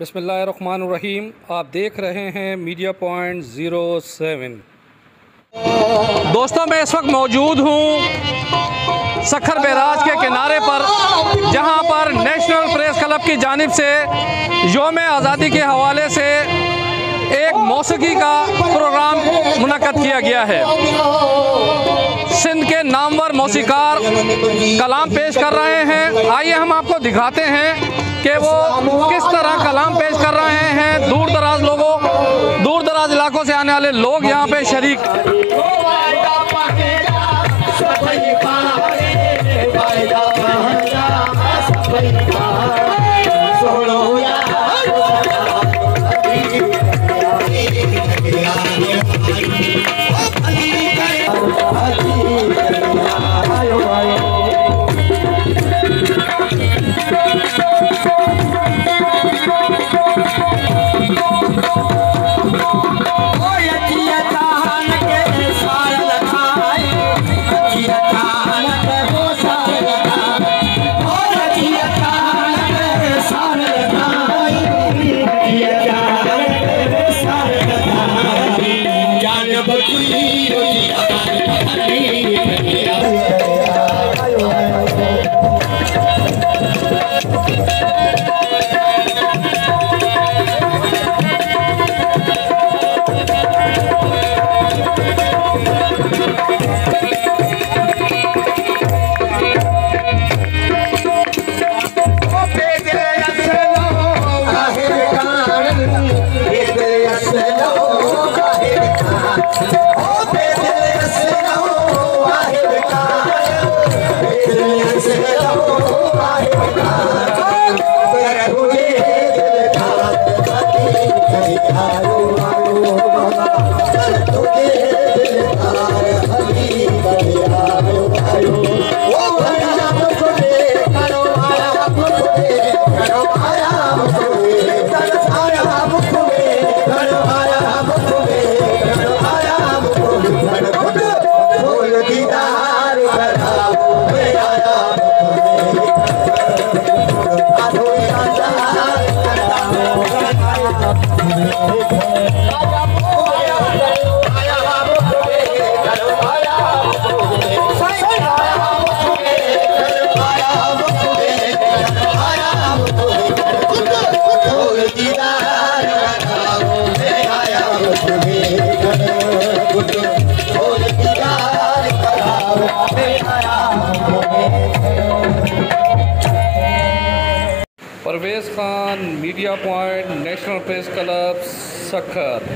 बिस्मिल्लाहिर्रहमानिर्रहीम। आप देख रहे हैं मीडिया पॉइंट 07। दोस्तों, मैं इस वक्त मौजूद हूँ सखर बैराज के किनारे पर, जहाँ पर नेशनल प्रेस क्लब की जानिब से यौम आज़ादी के हवाले से एक मौसीकी का प्रोग्राम मुनक्कद किया गया है। सिंध के नामवर मौसीकार कलाम पेश कर रहे हैं। आइए हम आपको दिखाते हैं कि वो किस तरह कलाम पेश कर रहे हैं। दूर दराज इलाकों से आने वाले लोग यहाँ पे शरीक Parvez Khan, media point, national press club, Sukkur.